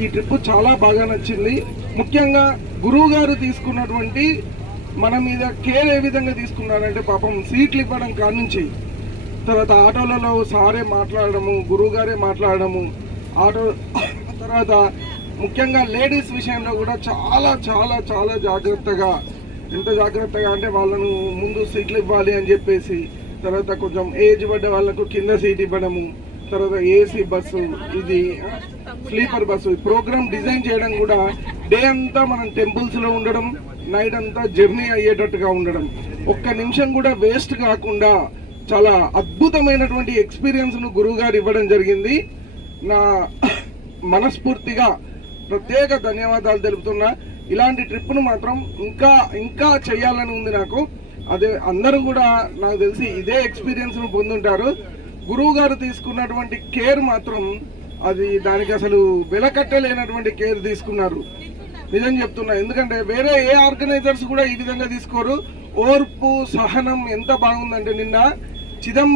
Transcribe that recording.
ఈ ట్రిప్ చాలా బాగా నచ్చింది. ముఖ్యంగా గురువు గారు తీసుకున్నటువంటి మన మీద కేర్ ఏ విధంగా తీసుకున్నారంటే, పాపం సీట్లు ఇవ్వడం కానుంచి తర్వాత ఆటోలలో సారే మాట్లాడడము, గురువు గారే మాట్లాడడము, ఆటో తర్వాత ముఖ్యంగా లేడీస్ విషయంలో కూడా చాలా చాలా చాలా జాగ్రత్తగా, ఎంత జాగ్రత్తగా అంటే వాళ్ళను ముందు సీట్లు ఇవ్వాలి అని చెప్పేసి, తర్వాత కొంచెం ఏజ్ పడ్డ వాళ్ళకు కింద సీట్ ఇవ్వడము, తర్వాత ఏసీ బస్సు, ఇది స్లీపర్ బస్సు ప్రోగ్రామ్ డిజైన్ చేయడం కూడా డే అంతా మనం టెంపుల్స్లో ఉండడం, నైట్ అంతా జర్నీ అయ్యేటట్టుగా ఉండడం, ఒక్క నిమిషం కూడా వేస్ట్ కాకుండా చాలా అద్భుతమైనటువంటి ఎక్స్పీరియన్స్ను గురువు గారు ఇవ్వడం జరిగింది. నా మనస్ఫూర్తిగా ప్రత్యేక ధన్యవాదాలు తెలుపుతున్నా. ఇలాంటి ట్రిప్ను మాత్రం ఇంకా ఇంకా చేయాలని ఉంది నాకు. అదే అందరూ కూడా నాకు తెలిసి ఇదే ఎక్స్పీరియన్స్ను పొందుంటారు. గురువు గారు తీసుకున్నటువంటి కేర్ మాత్రం అది దానికి అసలు వెలకట్టలేనటువంటి కేర్ తీసుకున్నారు. నిజం చెప్తున్నా, ఎందుకంటే వేరే ఏ ఆర్గనైజర్స్ కూడా ఈ విధంగా తీసుకోరు. ఓర్పు, సహనం ఎంత బాగుందంటే నిన్న చిదంబరం